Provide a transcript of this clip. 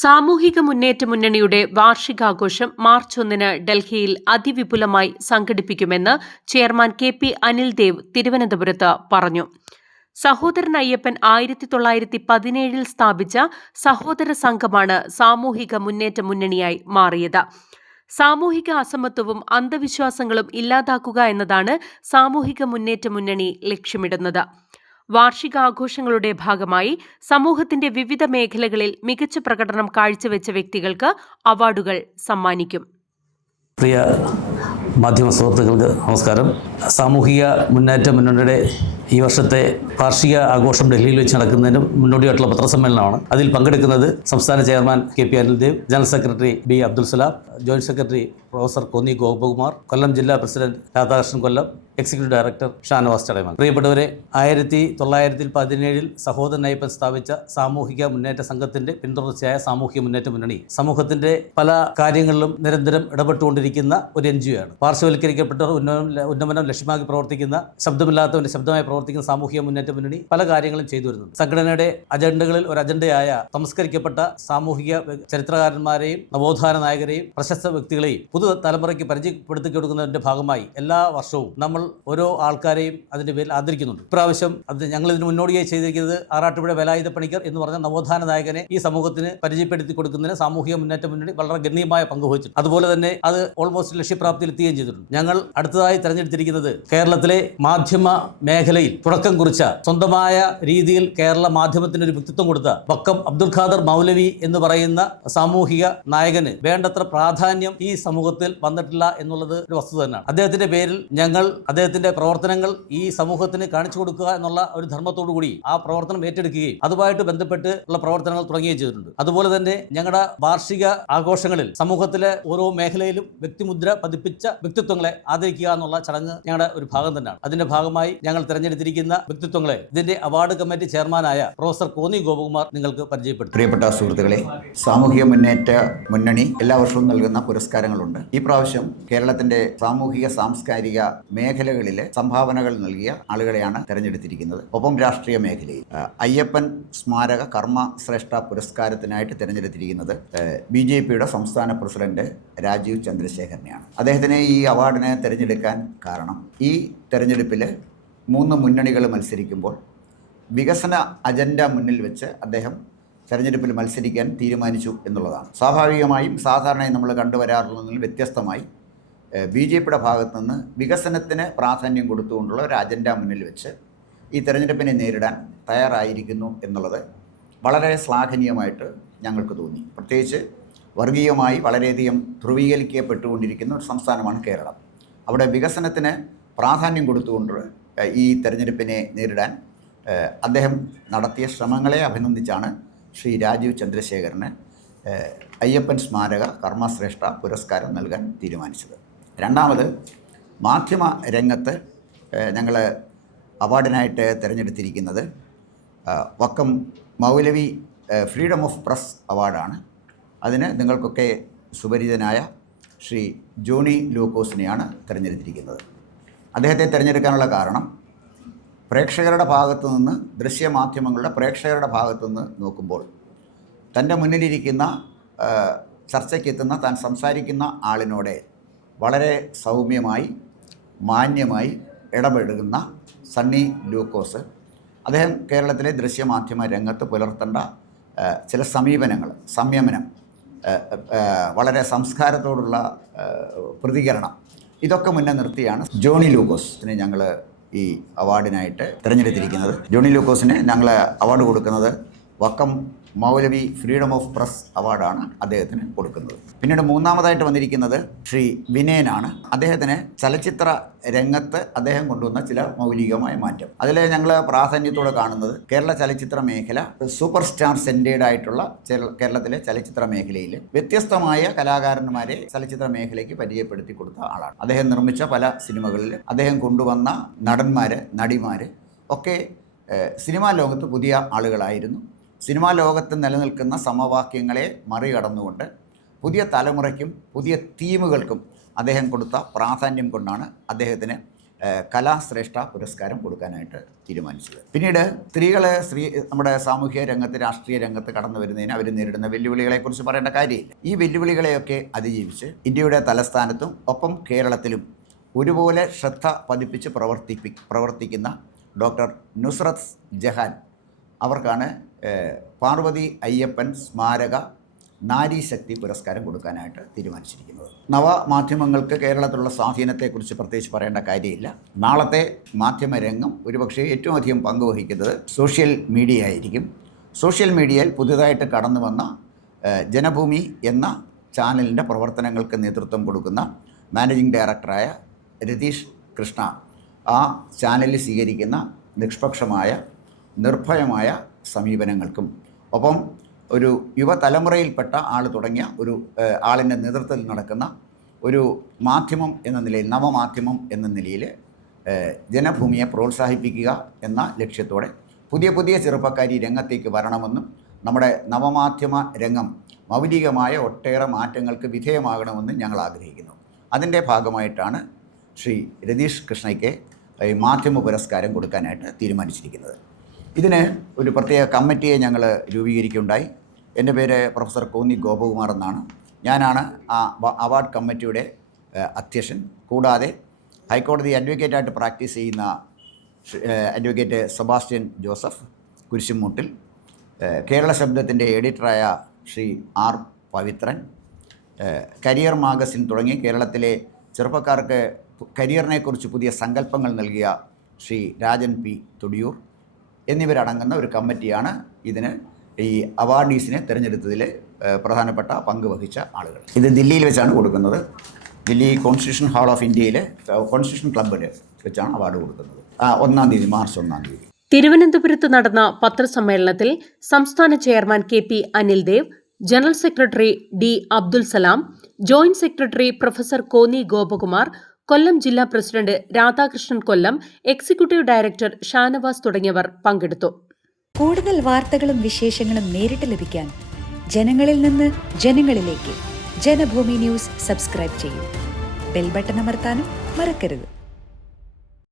സാമൂഹിക മുന്നേറ്റ മുന്നണിയുടെ വാർഷികാഘോഷം മാർച്ച് 1 ഡൽഹിയിൽ അതിവിപുലമായി സംഘടിപ്പിക്കുമെന്ന് ചെയർമാൻ കെ.പി. അനിൽദേവ് തിരുവനന്തപുരത്ത് പറഞ്ഞു. സഹോദരൻ അയ്യപ്പൻ 1917 സ്ഥാപിച്ച സഹോദര സംഘമാണ് സാമൂഹിക മുന്നേറ്റ മുന്നണിയായി മാറിയത്. സാമൂഹിക അസമത്വവും അന്ധവിശ്വാസങ്ങളും ഇല്ലാതാക്കുക എന്നതാണ് സാമൂഹിക മുന്നേറ്റ മുന്നണി ലക്ഷ്യമിടുന്നത്. വാർഷികാഘോഷങ്ങളുടെ ഭാഗമായി സമൂഹത്തിന്റെ വിവിധ മേഖലകളിൽ മികച്ച പ്രകടനം കാഴ്ചവെച്ച വ്യക്തികൾക്ക് അവാർഡുകൾ സമ്മാനിക്കും. പ്രിയ മാധ്യമ സുഹൃത്തുക്കൾക്ക് നമസ്കാരം. സാമൂഹിക മുന്നേറ്റ മുന്നണിയുടെ ഈ വർഷത്തെ വാർഷിക ആഘോഷം ഡൽഹിയിൽ വെച്ച് നടക്കുന്നതിന് മുന്നോടിയായിട്ടുള്ള പത്രസമ്മേളനമാണ്. അതിൽ പങ്കെടുക്കുന്നത് സംസ്ഥാന chairman K P. Anildev, general secretary B. Abdul Salam, joint secretary professor Konni Gopakumar, Kollam ജില്ലാ president Radhakrishnan Kollam, executive director Shanavas Chadayamangalam. പ്രിയപ്പെട്ടവരെ, 1917 സഹോദരൻ അയ്യപ്പൻ സ്ഥാപിച്ച സാമൂഹിക മുന്നേറ്റ സംഘത്തിന്റെ പിന്തുടർച്ചയായ സാമൂഹിക മുന്നേറ്റ മുന്നണി സമൂഹത്തിന്റെ പല കാര്യങ്ങളിലും നിരന്തരം ഇടപെട്ടുകൊണ്ടിരിക്കുന്ന ഒരു NGO ആണ്. പാർശ്വവൽക്കരിക്കപ്പെട്ടവർ ഉന്നമനം ലക്ഷ്യമാക്കി പ്രവർത്തിക്കുന്ന, ശബ്ദമില്ലാത്തവന്റെ ശബ്ദമായി പ്രവർത്തിക്കുന്ന സാമൂഹിക മുന്നേറ്റ മുന്നണി പല കാര്യങ്ങളും ചെയ്തു വരുന്നുണ്ട്. സംഘടനയുടെ അജണ്ടകളിൽ ഒരു അജണ്ടയായ സംസ്കരിക്കപ്പെട്ട സാമൂഹിക ചരിത്രകാരന്മാരെയും നവോത്ഥാന നായകരെയും പ്രശസ്ത വ്യക്തികളെയും പുതുതലമുറയ്ക്ക് പരിചയപ്പെടുത്തി കൊടുക്കുന്നതിന്റെ ഭാഗമായി എല്ലാ വർഷവും നമ്മൾ ഓരോ ആൾക്കാരെയും അതിന്റെ പേരിൽ ആദരിക്കുന്നുണ്ട്. ഇപ്രാവശ്യം ഞങ്ങൾ ഇതിന് മുന്നോടിയായി ചെയ്തിരിക്കുന്നത് ആറാട്ടുപുഴ വേലായുധ പണിക്കർ എന്ന് പറഞ്ഞ നവോത്ഥാന നായകനെ ഈ സമൂഹത്തിന് പരിചയപ്പെടുത്തി കൊടുക്കുന്നതിന് സാമൂഹിക മുന്നേറ്റ മുന്നണി വളരെ ഗണ്യമായ പങ്ക് വഹിച്ചു. അതുപോലെ തന്നെ അത് ഓൾമോസ്റ്റ് ലക്ഷ്യപ്രാപ്തിയിൽ എത്തുകയും ചെയ്തിട്ടുണ്ട്. ഞങ്ങൾ അടുത്തതായി തെരഞ്ഞെടുത്തിരിക്കുന്നത് കേരളത്തിലെ മാധ്യമ മേഖലയിൽ തുടക്കം കുറിച്ച, സ്വന്തമായ രീതിയിൽ കേരള മാധ്യമത്തിന് ഒരു വ്യക്തിത്വം കൊടുത്ത വക്കം അബ്ദുൽ ഖാദർ മൗലവി എന്ന് പറയുന്ന സാമൂഹിക നായകന് വേണ്ടത്ര പ്രാധാന്യം ഈ സമൂഹത്തിൽ വന്നിട്ടില്ല എന്നുള്ളത് ഒരു വസ്തുത തന്നെയാണ്. അദ്ദേഹത്തിന്റെ പേരിൽ ഞങ്ങൾ അദ്ദേഹത്തിന്റെ പ്രവർത്തനങ്ങൾ ഈ സമൂഹത്തിന് കാണിച്ചു കൊടുക്കുക എന്നുള്ള ഒരു ധർമ്മത്തോടു കൂടി ആ പ്രവർത്തനം ഏറ്റെടുക്കുകയും അതുമായിട്ട് ബന്ധപ്പെട്ട് ഉള്ള പ്രവർത്തനങ്ങൾ തുടങ്ങുകയും ചെയ്തിട്ടുണ്ട്. അതുപോലെ തന്നെ ഞങ്ങളുടെ വാർഷിക ആഘോഷങ്ങളിൽ സമൂഹത്തിലെ ഓരോ മേഖലയിലും വ്യക്തിമുദ്ര പതിപ്പിച്ച വ്യക്തിത്വങ്ങളെ ആദരിക്കുക എന്നുള്ള ചടങ്ങ് ഞങ്ങളുടെ ഒരു ഭാഗം തന്നെയാണ്. അതിന്റെ ഭാഗമായി ഞങ്ങൾ തെരഞ്ഞെടുത്തിരിക്കുന്ന വ്യക്തിത്വങ്ങളെ ഇതിന്റെ അവാർഡ് കമ്മിറ്റി ചെയർമാനായ പ്രൊഫസർ കോന്നി ഗോപകുമാർ നിങ്ങൾക്ക് പരിചയപ്പെടുത്തും. പ്രിയപ്പെട്ട സുഹൃത്തുക്കളെ, സാമൂഹിക മുന്നേറ്റ മുന്നണി എല്ലാ വർഷവും നൽകുന്ന പുരസ്കാരങ്ങളുണ്ട്. ഈ പ്രാവശ്യം കേരളത്തിന്റെ സാമൂഹിക സാംസ്കാരിക മേഖലകളിലെ സംഭാവനകൾ നൽകിയ ആളുകളെയാണ് തെരഞ്ഞെടുത്തിരിക്കുന്നത്. ഒപ്പം രാഷ്ട്രീയ മേഖലയിൽ അയ്യപ്പൻ സ്മാരക കർമ്മ ശ്രേഷ്ഠ പുരസ്കാരത്തിനായിട്ട് തെരഞ്ഞെടുത്തിരിക്കുന്നത് BJPയുടെ സംസ്ഥാന പ്രസിഡന്റ് രാജീവ് ചന്ദ്രശേഖരനെയാണ്. അദ്ദേഹത്തിന് ഈ അവാർഡിനെ തിരഞ്ഞെടുക്കാൻ കാരണം, ഈ തെരഞ്ഞെടുപ്പിൽ 3 മുന്നണികൾ മത്സരിക്കുമ്പോൾ വികസന അജണ്ട മുന്നിൽ വെച്ച് അദ്ദേഹം തെരഞ്ഞെടുപ്പിൽ മത്സരിക്കാൻ തീരുമാനിച്ചു എന്നുള്ളതാണ്. സ്വാഭാവികമായും സാധാരണയായി നമ്മൾ കണ്ടുവരാറുള്ളതിൽ വ്യത്യസ്തമായി BJPയുടെ ഭാഗത്തു നിന്ന് വികസനത്തിന് പ്രാധാന്യം കൊടുത്തുകൊണ്ടുള്ള ഒരു അജണ്ട മുന്നിൽ വെച്ച് ഈ തെരഞ്ഞെടുപ്പിനെ നേരിടാൻ തയ്യാറായിരിക്കുന്നു എന്നുള്ളത് വളരെ ശ്ലാഘനീയമായിട്ട് ഞങ്ങൾക്ക് തോന്നി. പ്രത്യേകിച്ച് വർഗീയമായി വളരെയധികം ധ്രുവീകരിക്കപ്പെട്ടുകൊണ്ടിരിക്കുന്ന ഒരു സംസ്ഥാനമാണ് കേരളം. അവിടെ വികസനത്തിന് പ്രാധാന്യം കൊടുത്തുകൊണ്ട് ഈ തെരഞ്ഞെടുപ്പിനെ നേരിടാൻ അദ്ദേഹം നടത്തിയ ശ്രമങ്ങളെ അഭിനന്ദിച്ചാണ് ശ്രീ രാജീവ് ചന്ദ്രശേഖരന് അയ്യപ്പൻ സ്മാരക കർമ്മശ്രേഷ്ഠ പുരസ്കാരം നൽകാൻ തീരുമാനിച്ചത്. രണ്ടാമത്, മാധ്യമ രംഗത്ത് ഞങ്ങൾ അവാർഡിനായിട്ട് തിരഞ്ഞെടുത്തിരിക്കുന്നത് വക്കം മൗലവി ഫ്രീഡം ഓഫ് പ്രസ് അവാർഡാണ്. അതിന് നിങ്ങൾക്കൊക്കെ സുപരിചിതനായ ശ്രീ ജോണി ലൂക്കോസിനെയാണ് തിരഞ്ഞെടുത്തിരിക്കുന്നത്. അദ്ദേഹത്തെ തിരഞ്ഞെടുക്കാനുള്ള കാരണം, പ്രേക്ഷകരുടെ ഭാഗത്തു നിന്ന്, ദൃശ്യമാധ്യമങ്ങളുടെ പ്രേക്ഷകരുടെ ഭാഗത്തു നിന്ന് നോക്കുമ്പോൾ തൻ്റെ മുന്നിലിരിക്കുന്ന ചർച്ചയ്ക്കെത്തുന്ന, താൻ സംസാരിക്കുന്ന ആളിനോട് വളരെ സൗമ്യമായി മാന്യമായി ഇടപെടുന്ന സണ്ണി ലൂക്കോസ്, അദ്ദേഹം കേരളത്തിലെ ദൃശ്യമാധ്യമ രംഗത്ത് പുലർത്തേണ്ട ചില സമീപനങ്ങൾ, സംയമനം, വളരെ സംസ്കാരത്തോടുള്ള പ്രതികരണം, ഇതൊക്കെ മുന്നേ നിർത്തിയാണ് ജോണി ലൂക്കോസിനെ ഞങ്ങൾ ഈ അവാർഡിനായിട്ട് തിരഞ്ഞെടുത്തിരിക്കുന്നത്. ജോണി ലൂക്കോസിന് ഞങ്ങൾ അവാർഡ് കൊടുക്കുന്നത് വക്കം മൗലവി ഫ്രീഡം ഓഫ് പ്രസ് അവാർഡാണ് അദ്ദേഹത്തിന് കൊടുക്കുന്നത്. പിന്നീട് മൂന്നാമതായിട്ട് വന്നിരിക്കുന്നത് ശ്രീ വിനയനാണ്. അദ്ദേഹത്തിന് ചലച്ചിത്ര രംഗത്ത് അദ്ദേഹം കൊണ്ടുവന്ന ചില മൗലികമായ മാറ്റം, അതിൽ ഞങ്ങൾ പ്രാധാന്യത്തോടെ കാണുന്നത് കേരള ചലച്ചിത്ര മേഖല സൂപ്പർ സ്റ്റാർ സെൻറ്റേഡ് ആയിട്ടുള്ള കേരളത്തിലെ ചലച്ചിത്ര മേഖലയിൽ വ്യത്യസ്തമായ കലാകാരന്മാരെ ചലച്ചിത്ര മേഖലയ്ക്ക് പരിചയപ്പെടുത്തി കൊടുത്ത ആളാണ്. അദ്ദേഹം നിർമ്മിച്ച പല സിനിമകളിൽ അദ്ദേഹം കൊണ്ടുവന്ന നടന്മാർ, നടിമാർ ഒക്കെ സിനിമാ ലോകത്ത് പുതിയ ആളുകളായിരുന്നു. സിനിമാ ലോകത്ത് നിലനിൽക്കുന്ന സമവാക്യങ്ങളെ മറികടന്നുകൊണ്ട് പുതിയ തലമുറയ്ക്കും പുതിയ തീമുകൾക്കും അദ്ദേഹം കൊടുത്ത പ്രാധാന്യം കൊണ്ടാണ് അദ്ദേഹത്തിന് കലാശ്രേഷ്ഠ പുരസ്കാരം കൊടുക്കാനായിട്ട് തീരുമാനിച്ചത്. പിന്നീട് നമ്മുടെ സാമൂഹ്യ രംഗത്ത്, രാഷ്ട്രീയ രംഗത്ത് കടന്നു വരുന്നതിന് അവർ നേരിടുന്ന വെല്ലുവിളികളെക്കുറിച്ച് പറയേണ്ട കാര്യമില്ല. ഈ വെല്ലുവിളികളെയൊക്കെ അതിജീവിച്ച് ഇന്ത്യയുടെ തലസ്ഥാനത്തും ഒപ്പം കേരളത്തിലും ഒരുപോലെ ശ്രദ്ധ പതിപ്പിച്ച് പ്രവർത്തിക്കുന്ന ഡോക്ടർ നുസ്രത്ത് ജഹാൻ അവർക്കാണ് പാർവതി അയ്യപ്പൻ സ്മാരക നാരീശക്തി പുരസ്കാരം കൊടുക്കാനായിട്ട് തീരുമാനിച്ചിരിക്കുന്നത്. നവമാധ്യമങ്ങൾക്ക് കേരളത്തിലുള്ള സ്വാധീനത്തെക്കുറിച്ച് പ്രത്യേകിച്ച് പറയേണ്ട കാര്യമില്ല. നാളത്തെ മാധ്യമരംഗം ഒരുപക്ഷെ ഏറ്റവും അധികം പങ്കുവഹിക്കുന്നത് സോഷ്യൽ മീഡിയ ആയിരിക്കും. സോഷ്യൽ മീഡിയയിൽ പുതുതായിട്ട് കടന്നു വന്ന ജനഭൂമി എന്ന ചാനലിൻ്റെ പ്രവർത്തനങ്ങൾക്ക് നേതൃത്വം കൊടുക്കുന്ന മാനേജിംഗ് ഡയറക്ടറായ രതീഷ് കൃഷ്ണ ആ ചാനലിൽ സ്വീകരിക്കുന്ന നിഷ്പക്ഷമായ നിർഭയമായ സമീപനങ്ങൾക്കും ഒപ്പം ഒരു യുവതലമുറയിൽപ്പെട്ട ആൾ തുടങ്ങിയ ഒരു ആളിൻ്റെ നേതൃത്വത്തിൽ നടക്കുന്ന ഒരു മാധ്യമം എന്ന നിലയിൽ, നവമാധ്യമം എന്ന നിലയിൽ ജനഭൂമിയെ പ്രോത്സാഹിപ്പിക്കുക എന്ന ലക്ഷ്യത്തോടെ പുതിയ ചെറുപ്പക്കാരി രംഗത്തേക്ക് വരണമെന്നും നമ്മുടെ നവമാധ്യമ രംഗം മൗലികമായ ഒട്ടേറെ മാറ്റങ്ങൾക്ക് വിധേയമാകണമെന്നും ഞങ്ങൾ ആഗ്രഹിക്കുന്നു. അതിൻ്റെ ഭാഗമായിട്ടാണ് ശ്രീ രതീഷ് കൃഷ്ണയ്ക്ക് മാധ്യമ പുരസ്കാരം കൊടുക്കാനായിട്ട് തീരുമാനിച്ചിരിക്കുന്നത്. ഇതിന് ഒരു പ്രത്യേക കമ്മിറ്റിയെ ഞങ്ങൾ രൂപീകരിക്കുകയുണ്ടായി. എൻ്റെ പേര് പ്രൊഫസർ കോന്നി ഗോപകുമാർ എന്നാണ്. ഞാനാണ് ആ അവാർഡ് കമ്മിറ്റിയുടെ അധ്യക്ഷൻ. കൂടാതെ ഹൈക്കോടതി അഡ്വക്കേറ്റായിട്ട് പ്രാക്ടീസ് ചെയ്യുന്ന അഡ്വക്കേറ്റ് സെബാസ്റ്റ്യൻ ജോസഫ് കുരിശുമൂട്ടിൽ, കേരള ശബ്ദത്തിൻ്റെ എഡിറ്ററായ Shri R Pavithran, career magazine തുടങ്ങി കേരളത്തിലെ ചെറുപ്പക്കാർക്ക് കരിയറിനെക്കുറിച്ച് പുതിയ സങ്കല്പങ്ങൾ നൽകിയ ശ്രീ രാജൻ പി തുടിയൂർ എന്നിവരടങ്ങുന്ന ഒരു കമ്മിറ്റിയാണ് ഇതിന് ഈ അവാർഡീസിനെ തിരഞ്ഞെടുത്തതിൽ പ്രധാനപ്പെട്ട പങ്ക് വഹിച്ച ആളുകൾ. ഇത് ദില്ലിയിൽ വെച്ചാണ് കൊടുക്കുന്നത്. ദില്ലി കോൺസ്റ്റിറ്റ്യൂഷൻ ഹാൾ ഓഫ് ഇന്ത്യയിലെ കോൺസ്റ്റിറ്റ്യൂഷൻ ക്ലബ്ബിൽ വെച്ചാണ് അവാർഡ് കൊടുക്കുന്നത്. മാർച്ച് 1 തിരുവനന്തപുരത്ത് നടന്ന പത്രസമ്മേളനത്തിൽ സംസ്ഥാന chairman KP Anildev, general secretary D Abdul Salam, joint secretary professor Konni Gopakumar, Kollam ജില്ലാ president Radhakrishnan Kollam, executive director Shanavas തുടങ്ങിയവർ പങ്കെടുത്തു. കൂടുതൽ വാർത്തകളും വിശേഷങ്ങളും നേരിട്ട് ലഭിക്കാൻ ജനങ്ങളിൽ നിന്ന് ജനങ്ങളിലേക്ക് ജനഭൂമി ന്യൂസ് സബ്സ്ക്രൈബ് ചെയ്യൂ. ബെൽ ബട്ടൺ അമർത്താനും മറക്കരുത്.